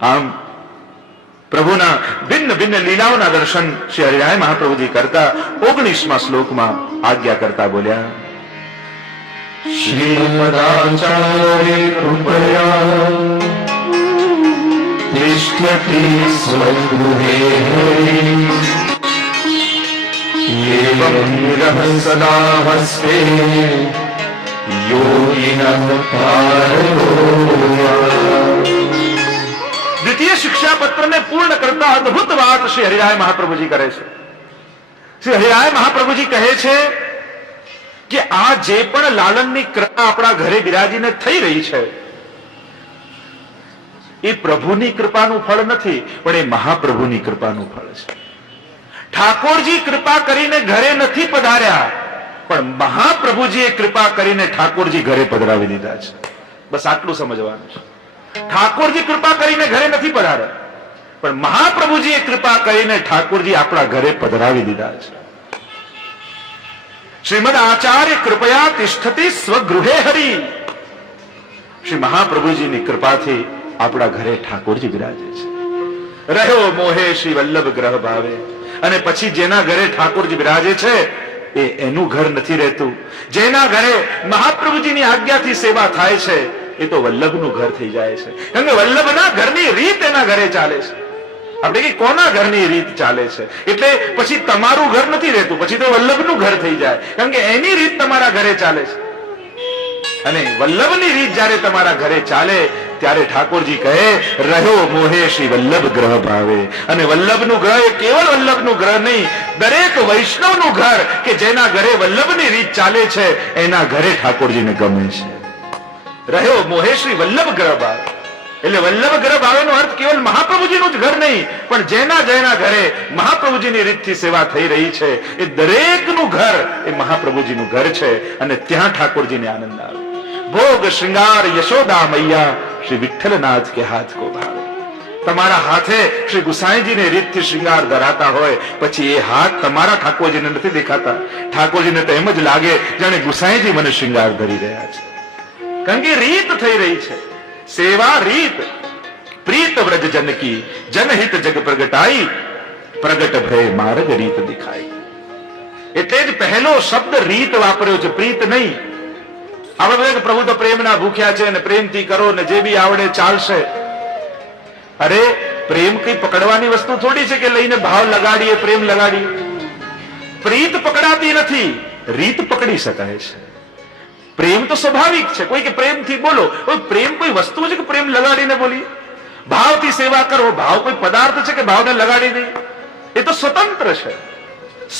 આમ પ્રભુના ભિન્ન ભિન્ન લીલાઓના દર્શન શ્રી હરિરાય મહાપ્રભુજી કરતા 19મા શ્લોકમાં આજ્ઞા કરતા બોલ્યા, શ્રીમદાચાર્ય કૃપયા તિષ્ઠતિ સ્વગૃહે એવં વિરહ સદા હસ્તે યોગિનઃ દ્વિતીય શિક્ષાપત્રને પૂર્ણ કરતા અદ્ભુત વાત શ્રી હરિરાય મહાપ્રભુજી કરે છે. શ્રી હરિરાય મહાપ્રભુજી કહે છે કે આ જે પણ લાલનની કૃપા આપણા ઘરે બિરાજીને થઈ રહી છે એ પ્રભુની કૃપાનું ફળ નથી, પણ એ મહાપ્રભુની કૃપાનું ફળ છે. ઠાકોરજી કૃપા કરીને ઘરે નથી પધાર્યા, પણ મહાપ્રભુજીએ કૃપા કરીને ઠાકોરજી ઘરે પધરાવી દીધા છે. બસ આટલું સમજવાનું છે. ઠાકોરજી કૃપા કરીને ઘરે નથી પધાર્યા, પણ મહાપ્રભુજીએ કૃપા કરીને ઠાકોરજી આપણા ઘરે પધરાવી દીધા છે. શ્રીમદ આચાર્ય કૃપયા તિષ્ઠતિ સ્વગૃહે હરિ. શ્રી મહાપ્રભુજીની કૃપાથી આપણા ઘરે ઠાકોરજી બિરાજે છે. રહ્યો મોહે શ્રી વલ્લભ ગ્રહ ભાવે. અને પછી જેના ઘરે ઠાકોરજી બિરાજે છે એ એનું ઘર નથી રહેતું. જેના ઘરે મહાપ્રભુજીની આજ્ઞાથી સેવા થાય છે એ તો વલ્લભનું ઘર થઈ જાય છે. કારણ કે વલ્લભના ઘરની રીત એના ઘરે ચાલે છે. આપણે કે કોના ઘરની રીત ચાલે છે, એટલે પછી તમારું ઘર નથી રહેતું, પછી તો વલ્લભનું ઘર થઈ જાય. કારણ કે એની રીત તમારા ઘરે ચાલે છે. અને વલ્લભની રીત જ્યારે તમારા ઘરે ચાલે ત્યારે ઠાકોરજી કહે, રહ્યો મોહે શ્રી વલ્લભ ગ્રહ ભાવે. અને વલ્લભનું ગ્રહ એ કેવળ વલ્લભનું ગ્રહ નહીં, દરેક વૈષ્ણવનું ઘર કે જેના ઘરે વલ્લભની રીત ચાલે છે એના ઘરે ઠાકોરજીને ગમે છે. રહ્યો મોહે શ્રી વલ્લભ ગ્રહ ભાવે. એટલે વલ્લભ ગ્રહ ભાવેનો અર્થ કેવલ મહાપ્રભુજીનું જ ઘર નહીં, પણ જેના જેના ઘરે મહાપ્રભુજીની રીતથી સેવા થઈ રહી છે એ દરેકનું ઘર એ મહાપ્રભુજીનું ઘર છે. અને ત્યાં ઠાકોરજીને આનંદ આવે. ભોગ શ્રૃંગાર યશોદા મૈયા શ્રી વિઠ્ઠલનાથ કે હાથ કો ભાવે. તમારા હાથે શ્રી ગુસાઈજીને રીતથી શ્રૃંગાર ધરાતા હોય, પછી એ હાથ તમારા ઠાકોરજીને નથી દેખાતા. ઠાકોરજીને તો એમ જ લાગે જાણે ગુસાઈજી મને શ્રૃંગાર ધરી રહ્યા છે. કારણ કે રીત થઈ રહી છે. સેવા રીત પ્રીત વ્રજ જન કી જનહિત જગ પ્રગટાઈ પ્રગટ ભય માર્ગ રીત દિખાઈ. એટલે જ પહેલો શબ્દ રીત વાપર્યો છે, પ્રીત નહીં. આપણે પ્રભુ તો પ્રેમના ભૂખ્યા છે ને પ્રેમથી કરો ને જે બી આવડે ચાલશે. અરે પ્રેમ કઈ પકડવાની વસ્તુ થોડી છે કે લઈને ભાવ લગાડીએ પ્રેમ લગાડીએ. પ્રીત પકડાતી નથી, રીત પકડી શકાય છે. પ્રેમ તો સ્વાભાવિક છે. કોઈ કે પ્રેમથી બોલો, પ્રેમ કોઈ વસ્તુ છે કે પ્રેમ લગાડીને બોલીએ? ભાવથી સેવા કરો, ભાવ કોઈ પદાર્થ છે કે ભાવને લગાડી દે? એ તો સ્વતંત્ર છે,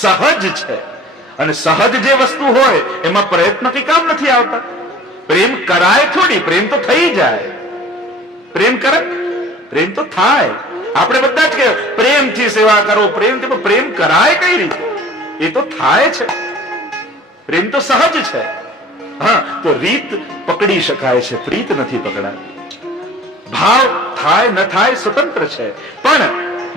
સહજ છે. અને સહજ જે વસ્તુ હોય એમાં પ્રયત્ન કઈ કામ નથી આવતા. પ્રેમ કરાય થોડી, પ્રેમ તો થઈ જાય. પ્રેમ કરે, પ્રેમ તો થાય. આપણે બધા જ કે પ્રેમથી સેવા કરો, પ્રેમથી, પ્રેમ કરાય કઈ રીતે? એ તો થાય છે. પ્રેમ તો સહજ છે. હા, તો રીત પકડી શકાય છે, પ્રીત નથી પકડાતી. ભાવ થાય ન થાય સ્વતંત્ર છે. પણ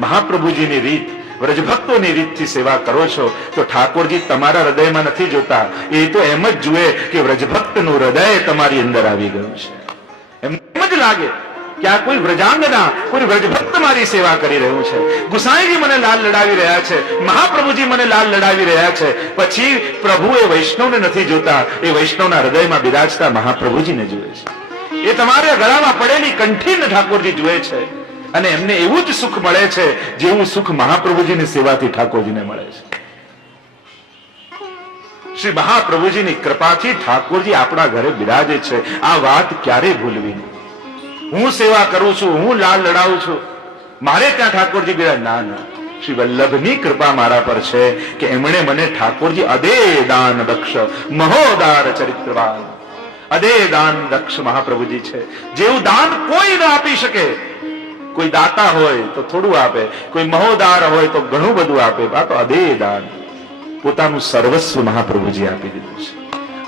મહાપ્રભુજીની રીત, વ્રજભક્તોની રીતથી સેવા કરો છો તો ઠાકોરજી તમારા હૃદયમાં નથી જોતા. એ તો એમ જ જુએ કે વ્રજભક્તનું હૃદય તમારી અંદર આવી ગયું છે. એમ જ લાગે કે આ કોઈ વ્રજાંગના, કોઈ વ્રજભક્ત મારી સેવા કરી રહ્યું છે. ગુસાઈજી મને લાલ લડાવી રહ્યા છે, મહાપ્રભુજી મને લાલ લડાવી રહ્યા છે. પછી પ્રભુ એ વૈષ્ણવને નથી જોતા, એ વૈષ્ણવના હૃદયમાં બિરાજતા મહાપ્રભુજીને જુએ છે. એ તમારા ગળામાં પડેલી કંઠીને ઠાકોરજી જુએ છે. અને એમને એવું જ સુખ મળે છે જેવું સુખ મહાપ્રભુજીની સેવાથી ઠાકોરજીને મળે છે. શ્રી મહાપ્રભુજીની કૃપાથી ઠાકોરજી આપણા ઘરે બિરાજે છે. આ વાત ક્યારે ભૂલવી નહીં. હું સેવા કરું છું, હું લાલ લડાવું છું, મારે ત્યાં ઠાકોરજી બિરાજ? ના ના, શ્રી વલ્લભની કૃપા મારા પર છે કે એમણે મને ઠાકોરજી અદે દાન દક્ષ મહોદાર ચરિત્રવાન. અદે દાન દક્ષ મહાપ્રભુજી છે. જેવું દાન કોઈ ન આપી શકે. કોઈ દાતા હોય તો થોડું આપે, કોઈ મહોદાર હોય તો ઘણું બધું આપે. આ તો અદે દાન, પોતાનું સર્વસ્વ મહાપ્રભુજી આપી દીધું છે.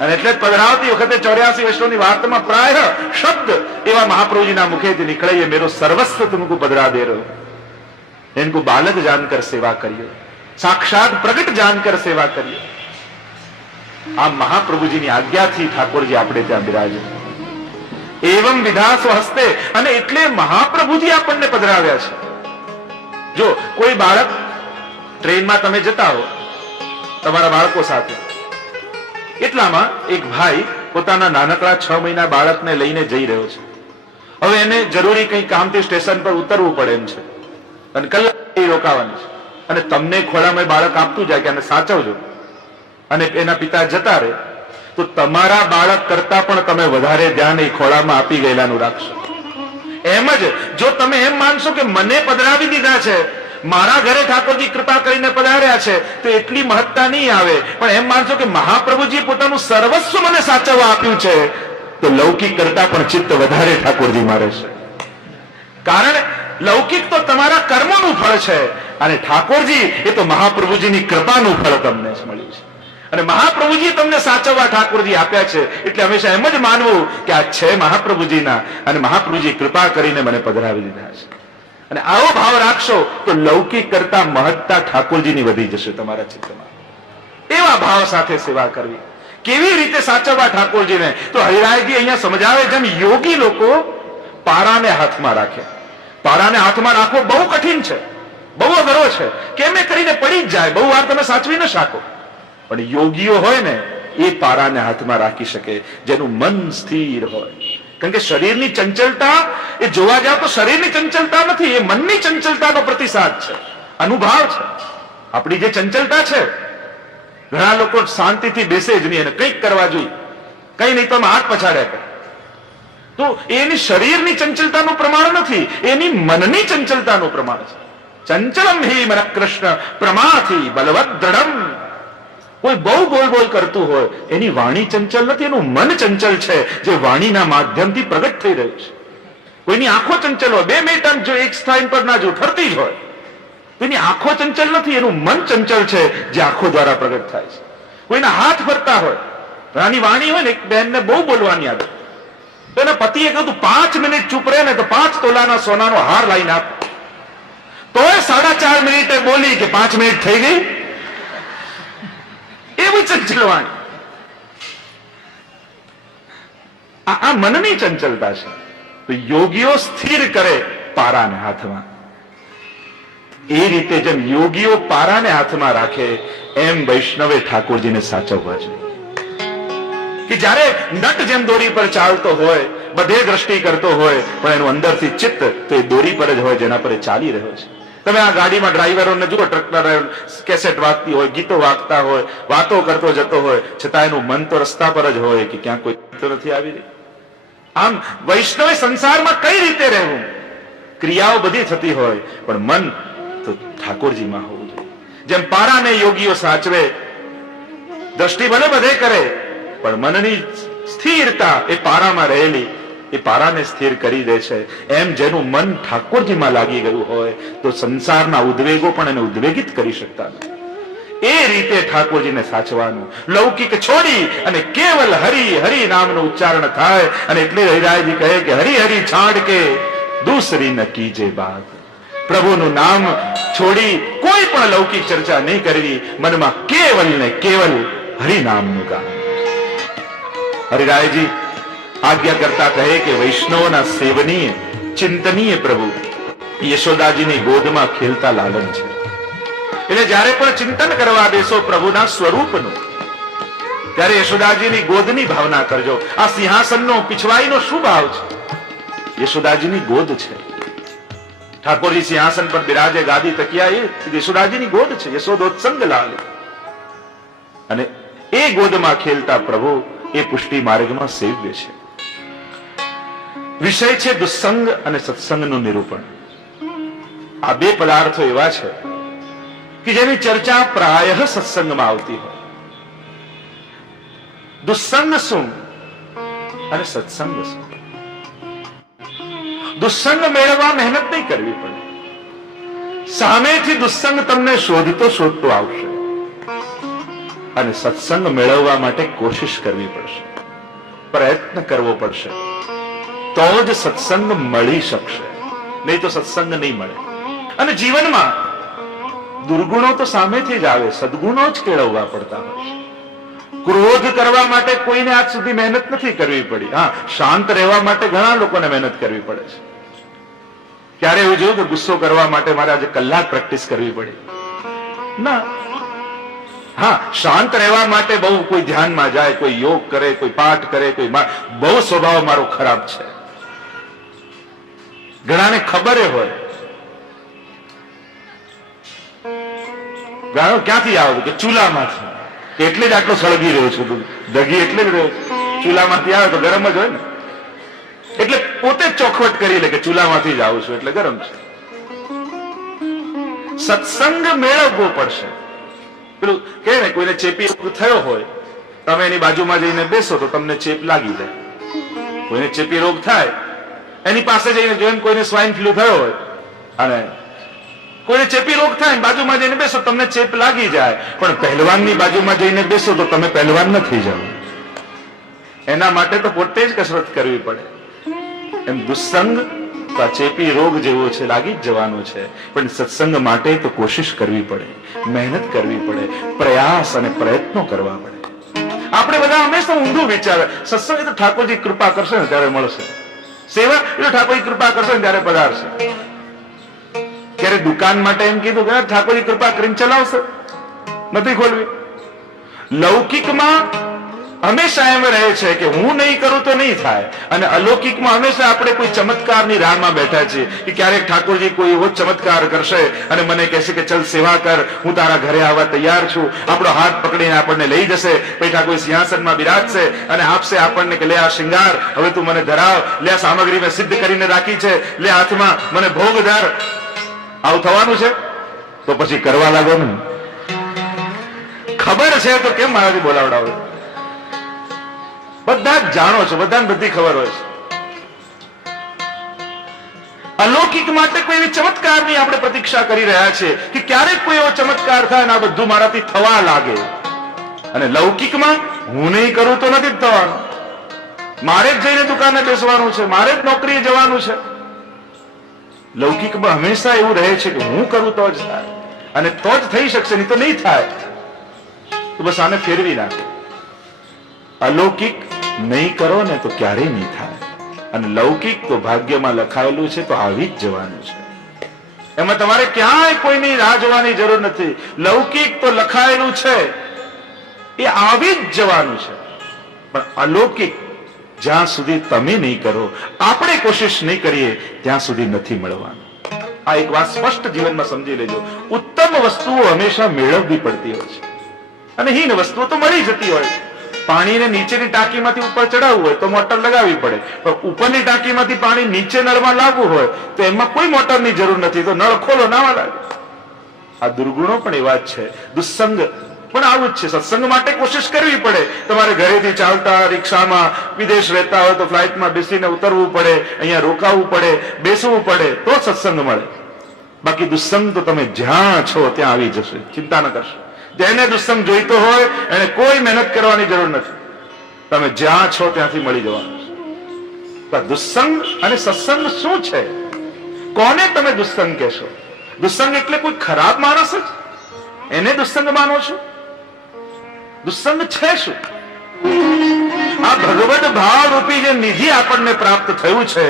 અને એટલે જ પધરાવતી વખતે 84 વૈષ્ણવની વાર્તામાં પ્રાય શબ્દ એવા મહાપ્રભુજીના મુખેથી નીકળે, મેરો સર્વસ્વ તુમકો પધરા દે રહ્યો, इनको बालक जानकर सेवा करिए, साक्षात प्रगट जानकर सेवा करिए. આ મહાપ્રભુજીની આજ્ઞાથી ઠાકોરજી આપણે ત્યાં બિરાજે. એવમ વિધાસો હસ્તે, અને એટલે મહાપ્રભુજી આપણને પધરાવ્યા છે. જો કોઈ બાળક ટ્રેનમાં તમે જતા હો તમારા બાળકો સાથે, એટલામાં એક ભાઈ પોતાના નાનકડા 6 મહિના બાળકને લઈને જઈ રહ્યો છે. હવે એને જરૂરી કંઈ કામથી સ્ટેશન પર ઉતરવું પડે એમ છે અને કલાક રોકાવાની છે, અને તમને ખોળામાં બાળક આપતું જાય કે આને સાચવજો, અને એના પિતા જતા રહે, તો તમારા બાળક કરતા પણ તમે વધારે ધ્યાન એ ખોળામાં આપી ગયેલાનું રાખશો. એમ જ જો તમે એમ માનશો કે મને પધરાવી દીધા છે, મારા ઘરે ઠાકોરજી કૃપા કરીને પધાર્યા છે, તો એટલી મહત્તા નહીં આવે. પણ એમ માનશો કે મહાપ્રભુજી પોતાનું સર્વસ્વ મને સાચવવા આપ્યું છે, તો લૌકિક કરતા પણ ચિત્ત વધારે ઠાકોરજીમાં રહેશે. કારણ લૌકિક તો તમારા કર્મોનું ફળ છે, અને ઠાકોરજી એ તો મહાપ્રભુજીની કૃપાનું ફળ તમને મળ્યું છે. અને મહાપ્રભુજી તમને સાચવવા ઠાકોરજી આપ્યા છે, એટલે હંમેશા એમ જ માનવું કે આ છે મહાપ્રભુજીના, અને મહાપ્રભુજી કૃપા કરીને મને પધરાવી દીધા છે. અને આવો ભાવ રાખશો તો લૌકિક કરતા મહત્તા ઠાકોરજીની વધી જશે તમારા ચિત્તમાં. એવા ભાવ સાથે સેવા કરવી. કેવી રીતે સાચવવા ઠાકોરજીને? તો હરિરાયજી અહીંયા સમજાવે, જેમ યોગી લોકો પારાને હાથમાં રાખે. પારાને હાથમાં રાખવો બહુ કઠિન છે, બહુ અઘરો છે. કેમે કરીને પડી જ જાય, બહુ વાર તમે સાચવી ન શકો. પણ યોગીઓ હોય ને, એ પારાને હાથમાં રાખી શકે જેનું મન સ્થિર હોય. કારણ કે શરીરની ચંચલતા, એ જોવા જાવ તો શરીરની ચંચલતા નથી, એ મનની ચંચલતાનો પ્રતિસાદ છે, અનુભાવ છે. આપણી જે ચંચલતા છે, ઘણા લોકો શાંતિથી બેસે જ નહીં, અને કંઈક કરવા જોઈએ, કઈ નહીં તો હાથ પછાડ્યા કરે. તો એની શરીરની ચંચલતાનું પ્રમાણ નથી, એની મનની ચંચલતાનું પ્રમાણ છે. ચંચલમ હિ મન કૃષ્ણ પ્રમાથી બલવદ દ્રઢમ. કોઈ બહુ બોલ બોલ કરતું હોય, એની વાણી ચંચલ નથી, એનું મન ચંચલ છે, જે વાણીના માધ્યમથી પ્રગટ થઈ રહ્યું છે. કોઈની આંખો ચંચલ હોય, 2 મિનિટ આમ જો એક સ્થાન પર ના જો ઠરતી જ હોય, કોઈની આંખો ચંચલ નથી, એનું મન ચંચલ છે, જે આંખો દ્વારા પ્રગટ થાય છે. કોઈના હાથ ફરતા હોય, આની વાણી હોય ને, એક બહેનને બહુ બોલવાની આદત, તો એના પતિએ કહ્યું 5 મિનિટ ચૂપ રહે ને તો 5 તોલાના સોનાનો હાર લાવીને આપ. તોય 4.5 મિનિટે બોલી કે 5 મિનિટ થઈ ગઈ. એવી ચંચલવાણી, આ મનની ચંચલતા છે. તો યોગીઓ સ્થિર કરે પારાને હાથમાં. એ રીતે જેમ યોગીઓ પારાને હાથમાં રાખે, એમ વૈષ્ણવે ઠાકોરજીને સાચવવા જોઈએ. કે જ્યારે નટ જેમ દોરી પર ચાલતો હોય, બધે દ્રષ્ટિ કરતો હોય, પણ એનું અંદરથી ચિત્ત તો એ દોરી પર જ હોય જેના પર એ ચાલી રહ્યો છે. તમે આ ગાડીમાં ડ્રાઈવરોને જુઓ, ટ્રકના ડ્રાઈવર કેસેટ વાગતી હોય, ગીતો વાગતા હોય, વાતો કરતો જતો હોય, છતાં એનું મન તો રસ્તા પર જ હોય કે ક્યાં કોઈ નથી આવી રહી. આમ વૈષ્ણવે સંસારમાં કઈ રીતે રહેવું? ક્રિયાઓ બધી થતી હોય, પણ મન તો ઠાકોરજીમાં હોવું જોઈએ. જેમ પારાને યોગીઓ સાચવે, દ્રષ્ટિ ભલે બધે કરે, પણ મનની સ્થિરતા એ પારામાં રહેલી, એ પારાને સ્થિર કરી દે છે. એમ જેનું મન ઠાકોરજીમાં લાગી ગયું હોય, તો સંસારના ઉદ્વેગો પણ એને ઉદ્વેગિત કરી શકતા નથી. એ રીતે ઠાકોરજીને સાચવાનું, લૌકિક છોડી અને કેવલ હરિ હરિ નામનું ઉચ્ચારણ થાય. અને એટલે હરિરાયજી કહે કે હરિ હરિ છાડ કે દૂસરી ન કીજે બાત. પ્રભુનું નામ છોડી કોઈ પણ લૌકિક ચર્ચા નહીં કરવી, મનમાં કેવલ ને કેવલ હરિનામનું ગાન. હરિરાયજી આજ્ઞા કરતા કહે કે વૈષ્ણવના સેવનીય ચિંતનીય પ્રભુ યશોદાજીની ગોદમાં ખેલતા લાલન છે. એટલે જ્યારે પણ ચિંતન કરવા બેસો પ્રભુના સ્વરૂપનું, ત્યારે યશોદાજીની ગોદની ભાવના કરજો. આ સિંહાસનનો પીછવાઈનો શું ભાવ છે? યશોદાજીની ગોદ છે. ઠાકોરજી સિંહાસન પર બિરાજે, ગાદી તકિયા, એ યશોદાજીની ગોદ છે, યશોદોત્સંગ લાલ. અને એ ગોદમાં ખેલતા પ્રભુ એ પુષ્ટિ માર્ગમાં સેવ્ય છે. વિષય છે દુસ્સંગ અને સત્સંગનું નિરૂપણ. આ 2 પદાર્થો એવા છે કે જેની ચર્ચા પ્રાયઃ સત્સંગમાં આવતી હોય. દુસ્સંગ શું અને સત્સંગ શું? દુસ્સંગ મેળવવા મહેનત નહીં કરવી પડે. સામેથી દુસ્સંગ તમને શોધતો શોધતો આવશે, અને સત્સંગ મેળવવા માટે કોશિશ કરવી પડશે, પ્રયત્ન કરવો પડશે, તો જ સત્સંગ મળી શકશે. નહીં તો સત્સંગ નહીં મળે. અને જીવનમાં દુર્ગુણો તો સામેથી જ આવે, સદગુણો જ કેળવવા પડતા હોય છે. ક્રોધ કરવા માટે કોઈને આજ સુધી મહેનત નથી કરવી પડી. હા, શાંત રહેવા માટે ઘણા લોકોને મહેનત કરવી પડે છે. ક્યારે એવું જોયું કે ગુસ્સો કરવા માટે મારે આજે કલાક પ્રેક્ટિસ કરવી પડી? ના. હા, શાંત રહેવા માટે બહુ કોઈ ધ્યાનમાં જાય, કોઈ યોગ કરે, કોઈ પાઠ કરે, કોઈ બહુ સ્વભાવ મારો ખરાબ છે. ઘણાને ખબર હોય. ગાળો ક્યાંથી આવે કે ચૂલામાંથી, એટલે જ આટલો સળગી રહ્યો છું, દગી એટલે જ રહ્યો છું. ચૂલામાંથી આવે તો ગરમ જ હોય ને, એટલે પોતે જ ચોખવટ કરી લે કે ચૂલામાંથી જ આવું છું એટલે ગરમ છે. સત્સંગ મેળવવો પડશે. પેલું કે ને, કોઈને ચેપી રોગ થયો હોય, તમે એની બાજુમાં જઈને બેસો તો તમને ચેપ લાગી જાય. કોઈને ચેપી રોગ થાય, એની પાસે જઈને જો કોઈને સ્વાઇન ફ્લુ થયો હોય અને કોઈને ચેપી રોગ થાય, બાજુમાં જઈને બેસો તમને ચેપ લાગી જાય, પણ પહેલવાનની બાજુમાં જઈને બેસો તો તમે પહેલવાન નથી જાવ. એના માટે તો પોતે જ કસરત કરવી પડે. એમ દુસ્સંગ ચેપી રોગ જેવો છે, લાગી જ જવાનો છે. પણ સત્સંગ માટે તો કોશિશ કરવી પડે, મહેનત કરવી પડે, પ્રયાસ અને પ્રયત્નો કરવા પડે. આપણે બધા હંમેશા ઊંધું વિચારે, સત્સંગ એ તો ઠાકોરજી કૃપા કરશે ને ત્યારે મળશે, સેવા એટલે ઠાકોરજી કૃપા કરશે ને ત્યારે પધારશે. ક્યારે દુકાન માટે એમ કીધું કે ઠાકોરજી કૃપા કરીને ચલાવશે, નથી ખોલવી. લૌકિકમાં હંમેશા એમ રહે છે કે હું નહીં કરું તો નહીં થાય, અને અલૌકિકમાં હંમેશા આપણે કોઈ ચમત્કારની રાહમાં બેઠા છીએ કે ક્યારેક ઠાકોરજી કોઈ એવો ચમત્કાર કરશે અને મને કહેશે કે ચલ સેવા કર, હું તારા ઘરે આવવા તૈયાર છું. આપણો હાથ પકડીને આપણને લઈ જશે, પછી ઠાકોર સિંહાસનમાં બિરાજશે અને આપશે આપણને કે લે આ શિંગાર, હવે તું મને ધરાવ, લે આ સામગ્રી મેં સિદ્ધ કરીને રાખી છે, લે હાથમાં મને ભોગ ધર. આવું થવાનું છે તો પછી કરવા લાગો ને. ખબર છે તો કેમ મારાથી બોલાવડાવો? બધા જ જાણો છો, બધાને બધી ખબર હોય છે. અલૌકિક માટે કોઈ એવી ચમત્કારની આપણે પ્રતીક્ષા કરી રહ્યા છે કે ક્યારેક કોઈ એવો ચમત્કાર થાય અને આ બધું મારાથી થવા લાગે. અને લૌકિકમાં હું નહીં કરું તો નથી જ થવાનું. મારે જ જઈને દુકાને બેસવાનું છે, મારે જ નોકરીએ જવાનું છે. લૌકિકમાં હંમેશા એવું રહે છે કે હું કરું તો જ થાય, અને તો જ થઈ શકશે, નહીં તો નહીં થાય. તો બસ આને ફેરવી નાખો. અલૌકિક નહીં કરો ને તો ક્યારેય નહીં થાય, અને લૌકિક તો ભાગ્યમાં લખાયેલું છે તો આવી જ જવાનું છે. એમાં તમારે ક્યાંય કોઈની રાહ જોવાની જરૂર નથી. લૌકિક તો લખાયેલું છે, એ આવી જ જવાનું છે. પણ અલૌકિક જ્યાં સુધી તમે નહીં કરો, આપણે કોશિશ નહીં કરીએ, ત્યાં સુધી નથી મળવાનું. આ એક વાત સ્પષ્ટ જીવનમાં સમજી લેજો. ઉત્તમ વસ્તુઓ હંમેશા મેળવવી પડતી હોય છે, અને હીન વસ્તુઓ તો મળી જતી હોય છે. પાણીને નીચેની ટાંકીમાંથી ઉપર ચડાવવું હોય તો મોટર લગાવવી પડે, પણ ઉપરની ટાંકીમાંથી પાણી નીચે નળમાં લાવવું હોય તો એમાં કોઈ મોટરની જરૂર નથી, તો નળ ખોલો, નાવા લાગે. આ દુર્ગુણો પણ એવા જ છે. દુસ્સંગ પણ આવું જ છે. સત્સંગ માટે કોશિશ કરવી પડે. તમારે ઘરેથી ચાલતા, રિક્ષામાં, વિદેશ રહેતા હોય તો ફ્લાઇટમાં બેસીને ઉતરવું પડે, અહીંયા રોકાવું પડે, બેસવું પડે, તો સત્સંગ મળે. બાકી દુસ્સંગ તો તમે જ્યાં છો ત્યાં આવી જશે, ચિંતા ન કરશો. જેને દુસ્સંગ જોઈતો હોય એને કોઈ મહેનત કરવાની જરૂર નથી. તમે જ્યાં છો ત્યાંથી મળી જવાનું છે. દુસ્સંગ અને સત્સંગ શું છે? કોને તમે દુસ્સંગ કહેશો? દુસ્સંગ એટલે કોઈ ખરાબ માણસ જ એને દુસ્સંગ માનો છો? દુસ્સંગ છે શું? આ ભગવદ ભાવ રૂપી જે નિધિ આપણને પ્રાપ્ત થયું છે,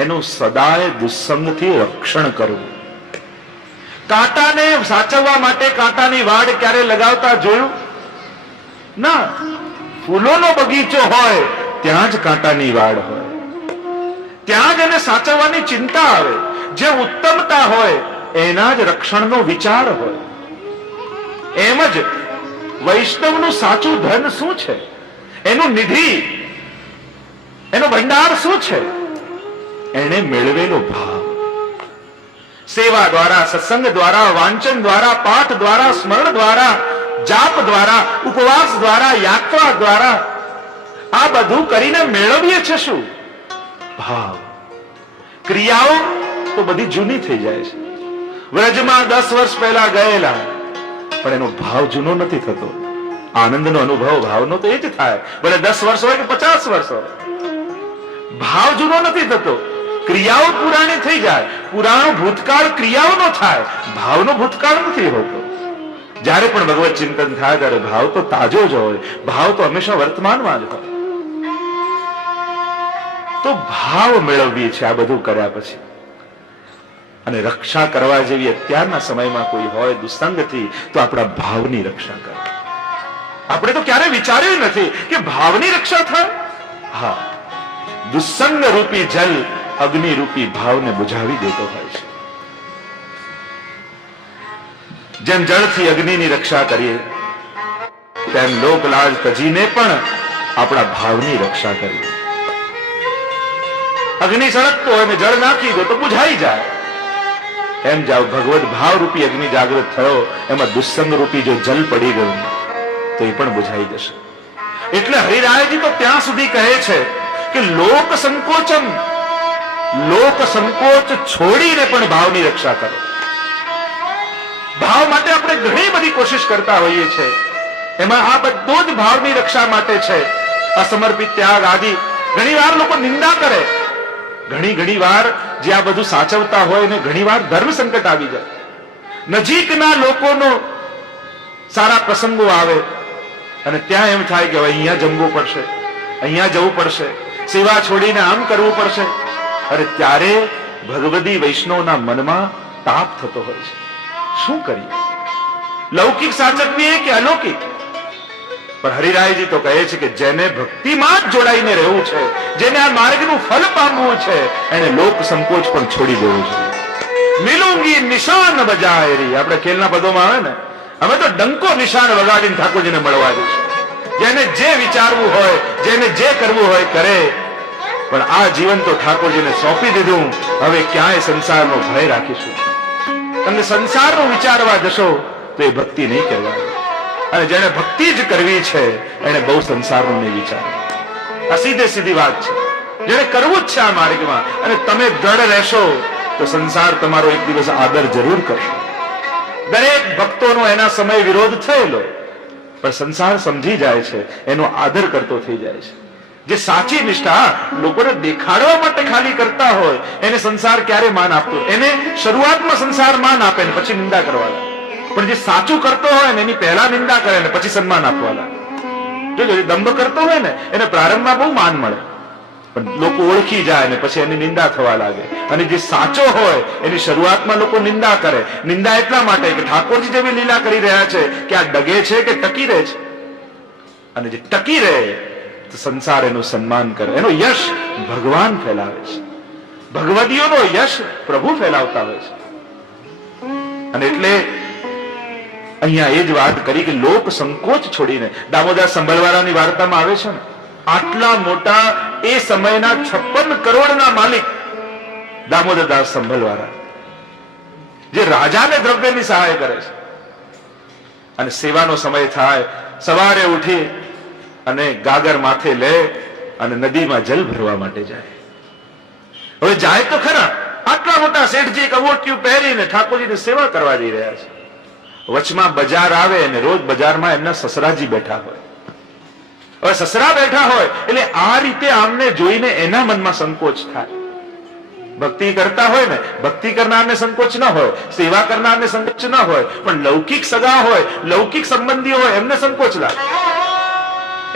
એનું સદાય દુસ્સંગથી રક્ષણ કરવું. કાંટાને સાચવવા માટે કાંટાની વાડ ક્યારે લગાવતા જોયું? ના. ફૂલોનો બગીચો હોય ત્યાં જ કાંટાની વાડ હોય, ત્યાં જ એને સાચવવાની ચિંતા આવે. જે ઉત્તમતા હોય એના જ રક્ષણનો વિચાર હોય. એમ જ વૈષ્ણવનું સાચું ધન શું છે? એનું નિધિ, એનો ભંડાર શું છે? એને મેળવેલો ભાવ. સેવા દ્વારા, સત્સંગ દ્વારા, વાંચન દ્વારા, પાઠ દ્વારા, સ્મરણ દ્વારા, જાપ દ્વારા, ઉપવાસ દ્વારા, યાત્રા દ્વારા આ બધું કરીને મેળવીએ છે શું? ભાવ. ક્રિયાઓ તો બધી જૂની થઈ જાય છે. વ્રજમાં 10 વર્ષ પહેલા ગયેલા, પણ એનો ભાવ જૂનો નથી થતો. આનંદનો અનુભવ ભાવનો તો એ જ થાય, ભલે 10 વર્ષ હોય કે 50 વર્ષ હોય. ભાવ જૂનો નથી થતો. ક્રિયાઓ પુરાણી થઈ જાય. પુરાણો ભૂતકાળ ક્રિયાઓનો થાય, ભાવનો ભૂતકાળ નથી હોતો. જ્યારે પણ ભગવત ચિંતન થાય ત્યારે ભાવ તો તાજો જ હોય, ભાવ તો હંમેશા વર્તમાનમાં જ હોય. તો ભાવ મેળવવી છે આ બધું કર્યા પછી. અને રક્ષા કરવા જેવી અત્યારના સમયમાં કોઈ હોય દુસ્સંગથી, તો આપણા ભાવની રક્ષા કરે. આપણે તો ક્યારે વિચાર્યું નથી કે ભાવની રક્ષા થાય. હા, દુસ્સંગ રૂપી જલ અગ્નિ રૂપી ભાવને બુઝાવી દેતો હોય છે. જેમ જળથી અગ્નિની રક્ષા કરીએ, તેમ લોકલાજ તજીને પણ આપણા ભાવની રક્ષા કરીએ. અગ્નિ સળગતો હોય ને જળ નાખી દો તો બુઝાઈ જાય. એમ જાવ ભગવત ભાવ રૂપી અગ્નિ જાગૃત થયો, એમાં દુસ્સંગ રૂપી જો જલ પડી ગયું તો એ પણ બુઝાઈ જશે. એટલે હરિરાયજી તો ત્યાં સુધી કહે છે કે લોક સંકોચ છોડીને પણ ભાવની રક્ષા કરો. ભાવ માટે આપણે ઘણી બધી કોશિશ કરતા હોઈએ છીએ, એમાં આ બધું જ ભાવની રક્ષા માટે છે. અસમર્પિત ત્યાગ આદિ. ઘણી વાર લોકો નિંદા કરે, ઘણી વાર જે આ બધું સાચવતા હોય ને ઘણી વાર ધર્મ સંકટ આવી જાય. નજીકના લોકોનો સારા પ્રસંગો આવે અને ત્યાં એમ થાય કે હવે અહીંયા જમવું પડશે, અહીંયા જવું પડશે, સેવા છોડીને આમ કરવું પડશે. અરે ત્યારે ભગવદી વૈષ્ણવના મનમાં તાપ થતો હોય છે. શું કરીએ? લૌકિક સાચવીએ કે અલૌકિક? પણ હરિરાયજી તો કહે છે કે જેને ભક્તિમાં જ જોડાઈને રહેવું છે, જેને આ માર્ગનું ફળ પામવું છે, એને લોક સંકોચ પણ છોડી દેવું છે. મિલુંગી નિશાન બજાયરી, આપણે ખેલના પદોમાં આવે ને, અમે તો ડંકો નિશાન વગાડીને ઠાકોરજીને મળવા જઈશું. જેને જે વિચારવું હોય, જેને જે કરવું હોય કરે, પણ આ જીવન તો ઠાકોરજીને સોંપી દીધું. હવે ક્યાંય સંસારનો ભય રાખીશું? તમને સંસારનું વિચારવા જશો તો એ ભક્તિ નહીં કરવાની. અને જેને ભક્તિ જ કરવી છે એને બહુ સંસારનું નહીં વિચારવું. આ સીધી વાત છે. જેને કરવું જ છે આ માર્ગમાં અને તમે દ્રઢ રહેશો તો સંસાર તમારો એક દિવસ આદર જરૂર કરશે. દરેક ભક્તોનો એના સમય વિરોધ થયેલો, પણ સંસાર સમજી જાય છે, એનો આદર કરતો થઈ જાય છે. જે સાચી નિષ્ઠા લોકોને દેખાડવા માટે ખાલી કરતા હોય એને સંસાર ક્યારે માન આપતો? એને શરૂઆતમાં સંસાર માન આપે ને પછી નિંદા કરવા લાગે. પણ જે સાચું કરતો હોય ને એની પહેલા નિંદા કરે ને પછી સન્માન આપવા લાગે. જો દંભ કરતો હોય ને એને પ્રારંભમાં બહુ માન મળે, પણ લોકો ઓળખી જાય ને પછી એની નિંદા થવા લાગે. અને જે સાચો હોય એની શરૂઆતમાં લોકો નિંદા કરે. નિંદા એટલા માટે કે ઠાકોરજી જેવી લીલા કરી રહ્યા છે કે આ ડગે છે કે ટકી રહે છે. અને જે ટકી રહે તો સંસાર એનું સન્માન કરે. એનો યશ ભગવાન ફેલાવે છે, ભગવદીઓનો યશ પ્રભુ ફેલાવતા હોય છે. અને એટલે અહીંયા એ જ વાત કરી કે લોક સંકોચ છોડીને, દામોદર સંભળવાળાની વાર્તામાં આવે છે ને, આટલા મોટા એ સમયના 56 કરોડના માલિક દામોદરદાસ સંભળવાળા, જે રાજાને દ્રવ્યની સહાય કરે છે. અને સેવાનો સમય થાય, સવારે ઉઠી અને ગાગર માથે લે અને નદીમાં જલ ભરવા માટે જાય. હવે જાય તો ખરા, આટલા મોટા શેઠજી કવોટિયું પહેરીને ઠાકોરજીની સેવા કરવા જઈ રહ્યા છે. વચમાં બજાર આવે અને રોજ બજારમાં એમના સસરાજી બેઠા હોય. હવે સસરા બેઠા હોય એટલે આ રીતે આમને જોઈને એના મનમાં સંકોચ થાય. ભક્તિ કરતા હોય ને, ભક્તિ કરનારને સંકોચ ન હોય, સેવા કરનારને સંકોચ ન હોય, પણ લૌકિક સગા હોય, લૌકિક સંબંધી હોય એમને સંકોચ લાગે.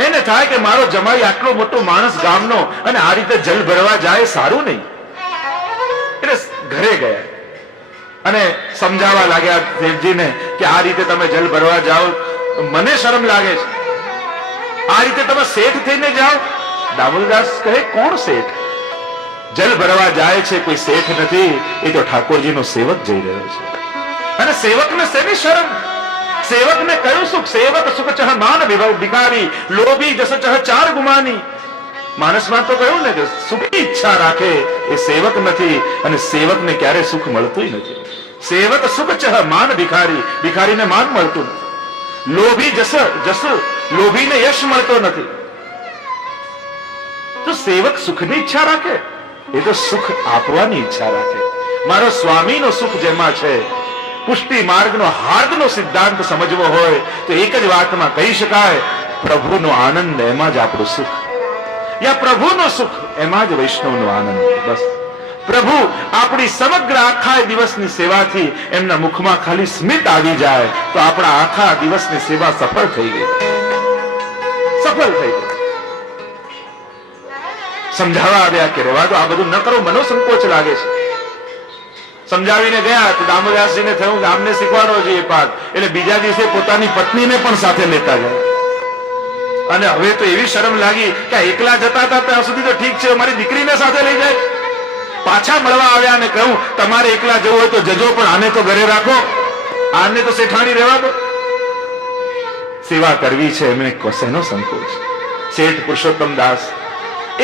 એને થાય કે મારો જમાઈ આટલો મોટો માણસ ગામનો અને આ રીતે જલ ભરવા જાય, સારું નહીં. એટલે ઘરે ગયા અને સમજાવવા લાગ્યા શેઠજીને કે આ રીતે તમે જલ ભરવા જાઓ મને શરમ લાગે છે, આ રીતે તમે શેઠ થઈને જાઓ. દામોદરદાસ કહે કોણ શેઠ? જલ ભરવા જાય છે કોઈ શેઠ નથી, એ તો ઠાકોરજીનો સેવક જઈ રહ્યો છે. અને સેવકને શેની શરમ? સેવકને કયું સુખ? સેવક સુખ ચહ માન વિભવ ભિખારી, લોભી જસ ચહ ચાર ગુમાની. માનસમાં તો કહ્યું ને કે સુખની ઈચ્છા રાખે એ સેવક નથી, અને સેવકને ક્યારે સુખ મળતું નથી. સેવક સુખ ચહ માન ભિખારી, ભિખારીને માન મળતું નથી. લોભી જસ લોભીને યશ મળતો નથી. તો સેવક સુખની ઈચ્છા રાખે, એ તો સુખ આપવાની ઈચ્છા રાખે. મારો સ્વામીનો સુખ જેમાં છે, પુષ્ટિ માર્ગનો હાર્દનો સિદ્ધાંત સમજવો હોય તો એક જ વાતમાં કહી શકાય, પ્રભુનો આનંદ એમાં જ આપણું સુખ, યા પ્રભુનો સુખ એમાં જ વૈષ્ણવનો આનંદ. બસ પ્રભુ આપણી સમગ્ર આખા દિવસની સેવાથી એમના મુખમાં ખાલી સ્મિત આવી જાય તો આપણા આખા દિવસની સેવા સફળ થઈ ગઈ, સફળ થઈ ગઈ. સમજાવવા આવ્યા કે રહેવા દો, આ બધું ન કરો, મનોસંકોચ લાગે છે. સમજાવીને ગયા તો દામોદાસજીને થયું કે આમને શીખવાડો જોઈએ પાઠ, એટલે બીજા દિવસે પોતાની પત્નીને પણ સાથે લેતા ગયા. અને હવે તો એવી શરમ લાગી કે એકલા જતા હતા ત્યાં સુધી તો ઠીક છે, મારી દીકરીને સાથે લઈ જાય. પાછા મળવા આવ્યા અને કહ્યું તમારે એકલા જવું હોય તો જજો, પણ આને તો ઘરે રાખો, આને તો શેઠાણી રહેવા દો. સેવા કરવી છે એમને કોશેનો સંકોચ. શેઠ પુરુષોત્તમ દાસ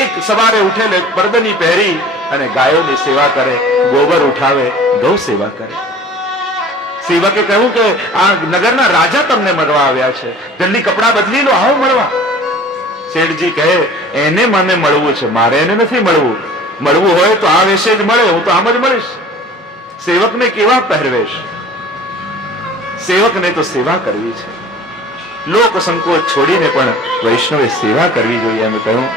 એક સવારે ઉઠેલે પરદની પહેરી અને ગાયોની સેવા કરે, ગોબર ઉઠાવે, ગૌ સેવા કરે. સેવકે કહ્યું કે આ નગરના રાજા તમને મળવા આવ્યા છે, જલ્દી કપડા બદલી લો, આવો મળવા. શેઠજી કહે એને મને મળવું છે, મારે એને નથી મળવું. મળવું હોય તો આ વેશે જ મળે, હું તો આમ જ મળીશ. સેવકને કેવા પહેરવેશ, સેવકને તો સેવા કરવી છે. લોક સંકોચ છોડીને પણ વૈષ્ણવે સેવા કરવી જોઈએ એમ કહ્યું.